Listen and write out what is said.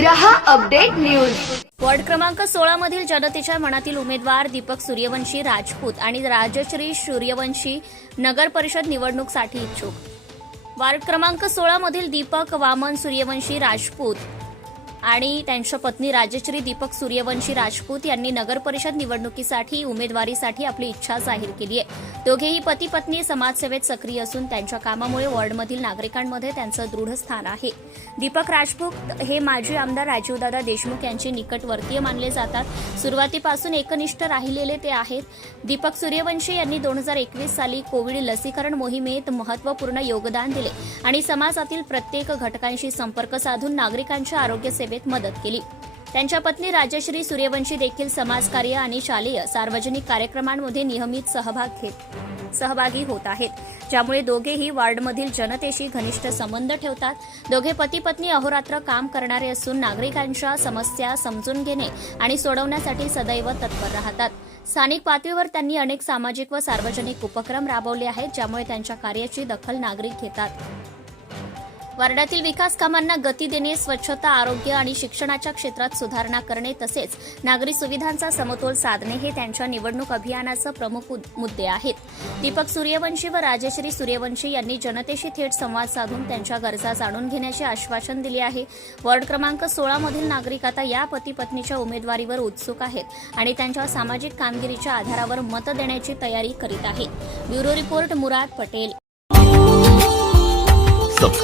रहा update news. Ward क्रमांक सोळा मधील जनतेच्या मनातील उमेदवार दीपक सूर्यवंशी राजपूत आणि राजश्री सूर्यवंशी नगर परिषद निवडणूकसाठी इच्छुक. वार्ड क्रमांक सोळा मधील दीपक वामन सूर्यवंशी राजपूत आणि त्यांच्या पत्नी राजश्री दीपक सूर्यवंशी राजपूत यांनी नगर परिषद निवडणुकीसाठी उमेदवारीसाठी आपली इच्छा जाहीर केली आहे. दोघेही पती पत्नी समाजसेवेत सक्रिय असून त्यांच्या कामामुळे वॉर्डमधील नागरिकांमध्ये त्यांचं दृढ स्थान आहे. दीपक राजपूत हे माजी आमदार राजीवदादा देशमुख यांचे निकटवर्तीय मानले जातात. सुरुवातीपासून एकनिष्ठ राहिलेले ते आहेत. दीपक सूर्यवंशी यांनी दोन हजार एकवीस साली कोविड लसीकरण मोहिमेत महत्त्वपूर्ण योगदान दिले आणि समाजातील प्रत्येक घटकांशी संपर्क साधून नागरिकांच्या आरोग्य सेवेत मदत केली. त्यांच्या पत्नी राजश्री सूर्यवंशी देखील समाजकार्य आणि शालेय सार्वजनिक कार्यक्रमांमध्ये नियमित सहभाग घेत सहभागी होत आहेत. ज्यामुळे दोघेही वार्डमधील जनतेशी घनिष्ठ संबंध ठेवतात. दोघे पती पत्नी अहोरात्र काम करणारे असून नागरिकांच्या समस्या समजून घेणे आणि सोडवण्यासाठी सदैव तत्पर राहतात. स्थानिक पातळीवर त्यांनी अनेक सामाजिक व सार्वजनिक उपक्रम राबवले आहेत ज्यामुळे त्यांच्या कार्याची दखल नागरिक घेतात. वार्डातील विकास कामांना गती देणे स्वच्छता आरोग्य आणि शिक्षणाच्या क्षेत्रात सुधारणा करणे तसेच नागरी सुविधांचा समतोल साधणे हे त्यांच्या निवडणूक अभियानाचे प्रमुख उद- मुद्दे आहेत. दीपक सूर्यवंशी व राजश्री सूर्यवंशी यांनी जनतेशी थेट संवाद साधून त्यांच्या गरजा जाणून घेण्याचे आश्वासन दिले आहे. वॉर्ड क्रमांक सोळा मधील नागरिक आता या पती पत्नीच्या उमेदवारीवर उत्सुक आहेत आणि त्यांच्या सामाजिक कामगिरीच्या आधारावर मत देण्याची तयारी करीत आहेत. Bureau report Murad Patel.